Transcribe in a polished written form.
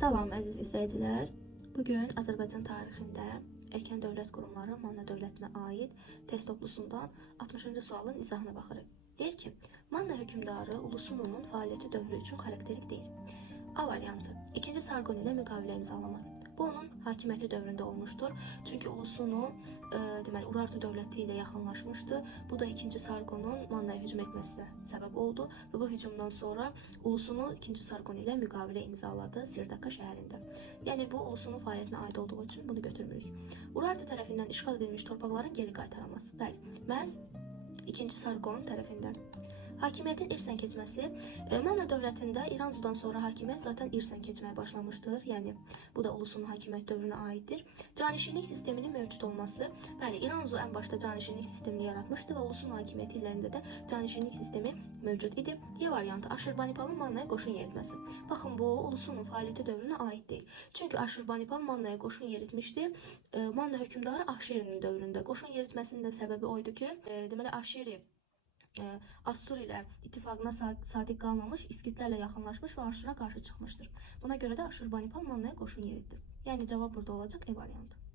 Salam əziz izləyicilər. Bugün Azərbaycan tarixində erkən dövlət qurumları Manna dövlətinə aid test toplusundan 60-cı sualın izahına baxırıq. Deyir ki, Manna hökmdarı Ulusununun fəaliyyəti dövrü üçün xarakterik deyil. A variantı. 2-ci Sarqon ilə müqavilə imzalaması. Bu onun hakimiyyəti dövründə olmuşdur. Çünki Ulusunu deməli Urartu dövləti ilə yaxınlaşmışdı. Bu da 2-ci Sarqonun Mannaya hücum etməsinə səbəb oldu və bu hücumdan sonra Ulusunu 2-ci Sarqon ilə müqavilə imzaladı Sirdaka şəhərində. Yəni bu Ulusunun fəaliyyətinə aid olduğu üçün bunu götürmürük. Urartu tərəfindən işğal edilmiş torpaqların geri qaytarılması. Bəli, məhz 2-ci Sarqon tərəfindən. Hakimiyyətin irsən keçməsi. Manna dövlətində İranzudan sonra hakimiyyət zaten irsən keçməyə başlamışdır. Yəni bu da Ulusunun hakimiyyət dövrünə aiddir. Canişinlik sisteminin mövcud olması. Bəli, İranzu ən başda canişinlik sistemini yaratmışdı və Ulusunun hakimiyyəti illərində də canişinlik sistemi mövcud idi. Y variantı. Aşurbanipalın Mannaya qoşun yeritməsi. Baxın, bu Ulusunun fəaliyyəti dövrünə aid deyil. Çünki Aşurbanipal Mannaya qoşun yeritmişdi. Manna hökmdarı Ahşerinin dövründə qoşun yeritməsinin də səbəbi oydu ki, deməli Ahşeri Assur ilə ittifaqına sadiq qalmamış, İskitlərlə yaxınlaşmış və Aşura qarşı çıxmışdır. Buna görə də Aşurbanipal Mannaya qoşun yeritdi. Yəni cavab burada olacaq E variantı.